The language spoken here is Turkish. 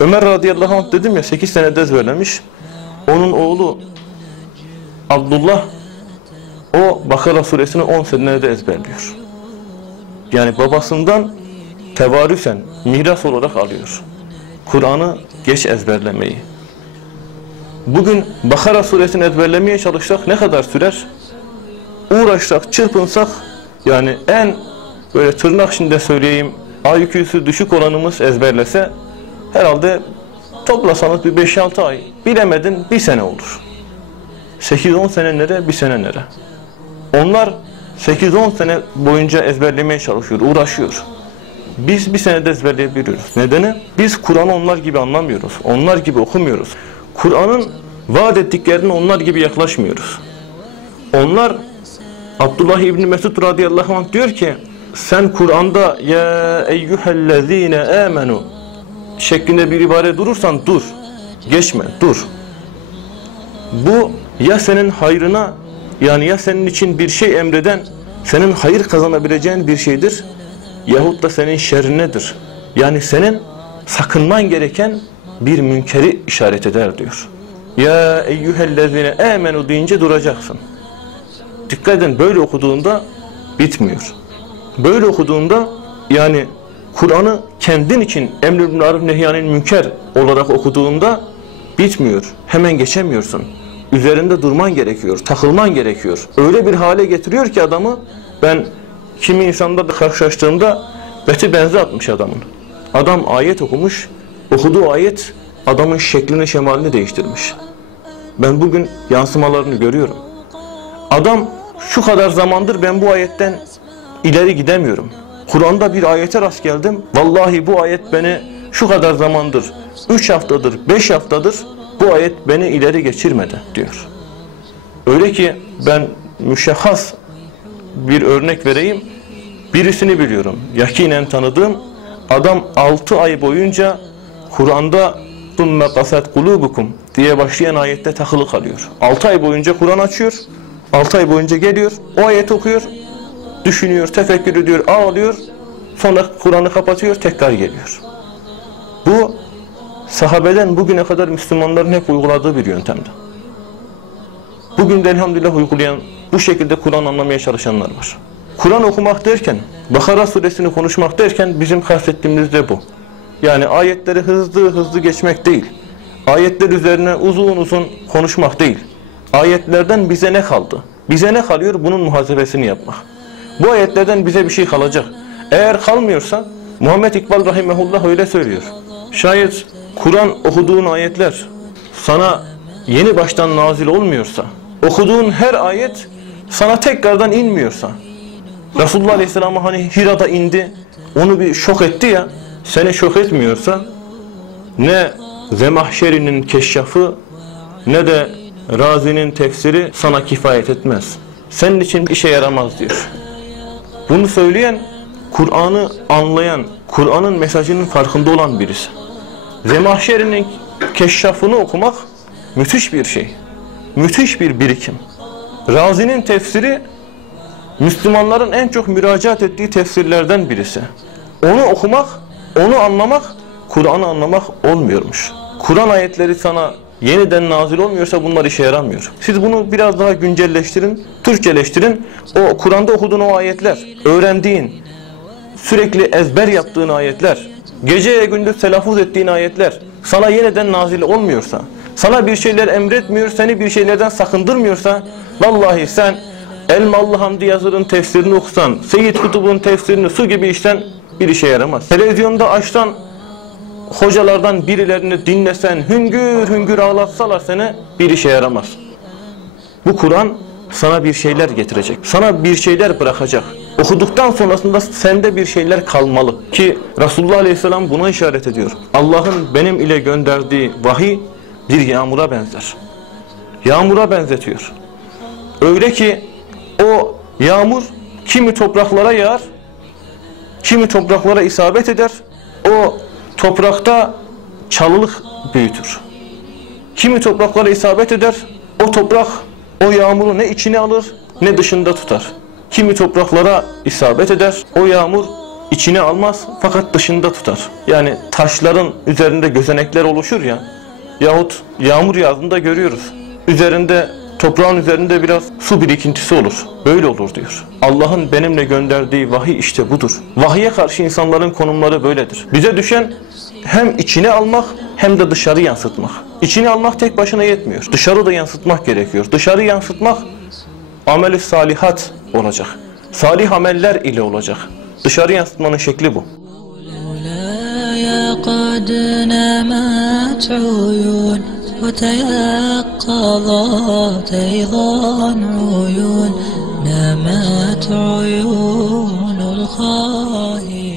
Ömer radıyallahu anh dedim ya 8 sene dezvelemiş. Onun oğlu Abdullah o Bakara suresini 10 senede ezberliyor. Yani babasından tevarüsen miras olarak alıyor. Kur'an'ı geç ezberlemeyi. Bugün Bakara suresini ezberlemeye çalışsak ne kadar sürer? Uğraşsak, çırpınsak yani en böyle tırnak içinde söyleyeyim IQ'su düşük olanımız ezberlese herhalde toplasanız bir 5-6 ay bilemedin bir sene olur. 8-10 sene nere bir sene nere. Onlar 8-10 sene boyunca ezberlemeye çalışıyor, uğraşıyor. Biz bir senede ezberleyebiliyoruz. Nedeni? Biz Kur'an'ı onlar gibi anlamıyoruz. Onlar gibi okumuyoruz. Kur'an'ın vaat ettiklerine onlar gibi yaklaşmıyoruz. Onlar Abdullah İbni Mesud radıyallahu anh diyor ki sen Kur'an'da ya eyyühellezine amenu şeklinde bir ibare durursan dur. Geçme, dur. Bu ya senin hayrına yani ya senin için bir şey emreden senin hayır kazanabileceğin bir şeydir yahut da senin şerrinedir. Yani senin sakınman gereken bir münkeri işaret eder diyor. Ya eyyühellezine amenu deyince duracaksın. Dikkat edin böyle okuduğunda bitmiyor. Böyle okuduğunda yani Kur'an'ı kendin için emr-i maruf nehyanil münker olarak okuduğunda bitmiyor. Hemen geçemiyorsun. Üzerinde durman gerekiyor, takılman gerekiyor. Öyle bir hale getiriyor ki adamı ben kimi insanda da karşılaştığımda beti benze atmış adamın. Adam ayet okumuş, okuduğu ayet adamın şeklini şemalini değiştirmiş. Ben bugün yansımalarını görüyorum. Adam şu kadar zamandır ben bu ayetten ileri gidemiyorum. Kur'an'da bir ayete rast geldim. Vallahi bu ayet beni şu kadar zamandır, 3 haftadır, 5 haftadır bu ayet beni ileri geçirmedi diyor. Öyle ki ben müşahhas bir örnek vereyim. Birisini biliyorum. Yakinen tanıdığım adam 6 ay boyunca Kur'an'da ثُمَّ قَسَتْ قُلُوبُكُمْ diye başlayan ayette takılı kalıyor. 6 ay boyunca Kur'an açıyor. 6 ay boyunca geliyor. O ayeti okuyor. Düşünüyor, tefekkür ediyor, ağlıyor. Sonra Kur'an'ı kapatıyor, tekrar geliyor. Bu sahabeden bugüne kadar Müslümanların hep uyguladığı bir yöntemdi. Bugün de elhamdülillah uygulayan, bu şekilde Kur'an anlamaya çalışanlar var. Kur'an okumak derken, Bakara suresini konuşmak derken bizim kastettiğimiz de bu. Yani ayetleri hızlı hızlı geçmek değil. Ayetler üzerine uzun uzun konuşmak değil. Ayetlerden bize ne kaldı? Bize ne kalıyor? Bunun muhasebesini yapmak. Bu ayetlerden bize bir şey kalacak. Eğer kalmıyorsa Muhammed İkbal Rahimehullah öyle söylüyor. Şayet Kur'an okuduğun ayetler sana yeni baştan nazil olmuyorsa, okuduğun her ayet sana tekrardan inmiyorsa, Resulullah Aleyhisselam'a hani Hira'da indi, onu bir şok etti ya, seni şok etmiyorsa, ne Zemahşeri'nin keşşafı, ne de Razi'nin tefsiri sana kifayet etmez. Senin için işe yaramaz diyor. Bunu söyleyen, Kur'an'ı anlayan, Kur'an'ın mesajının farkında olan birisi. Zemahşeri'nin keşşafını okumak müthiş bir şey. Müthiş bir birikim. Razi'nin tefsiri Müslümanların en çok müracaat ettiği tefsirlerden birisi. Onu okumak, onu anlamak, Kur'an'ı anlamak olmuyormuş. Kur'an ayetleri sana yeniden nazil olmuyorsa bunlar işe yaramıyor. Siz bunu biraz daha güncelleştirin, Türkçeleştirin. O Kur'an'da okuduğun o ayetler, öğrendiğin, sürekli ezber yaptığın ayetler, geceye gündüz telaffuz ettiğin ayetler sana yeniden nazil olmuyorsa, sana bir şeyler emretmiyor, seni bir şeylerden sakındırmıyorsa, vallahi sen Elmalı Hamdi Yazır'ın tefsirini okusan, Seyyid Kutub'un tefsirini su gibi içten bir işe yaramaz. Televizyonda açtan hocalardan birilerini dinlesen, hüngür hüngür ağlatsalar seni bir işe yaramaz. Bu Kur'an sana bir şeyler getirecek. Sana bir şeyler bırakacak. Okuduktan sonrasında sende bir şeyler kalmalı. Ki Resulullah Aleyhisselam buna işaret ediyor. Allah'ın benim ile gönderdiği vahiy bir yağmura benzer. Yağmura benzetiyor. Öyle ki o yağmur kimi topraklara yağar, kimi topraklara isabet eder. O toprakta çalılık büyütür. Kimi topraklara isabet eder, o toprak o yağmuru ne içine alır ne dışında tutar. Kimi topraklara isabet eder, o yağmur içine almaz fakat dışında tutar. Yani taşların üzerinde gözenekler oluşur ya yahut yağmur yağdığında görüyoruz. Üzerinde toprağın üzerinde biraz su birikintisi olur. Böyle olur diyor. Allah'ın benimle gönderdiği vahiy işte budur. Vahiye karşı insanların konumları böyledir. Bize düşen hem içine almak hem de dışarı yansıtmak. İçine almak tek başına yetmiyor. Dışarı da yansıtmak gerekiyor. Dışarı yansıtmak ameli salihat olacak. Salih ameller ile olacak. Dışarı yansıtmanın şekli bu. مولاي قد نامت عيون وتيقظت أيضا عيون نامت عيون الخائف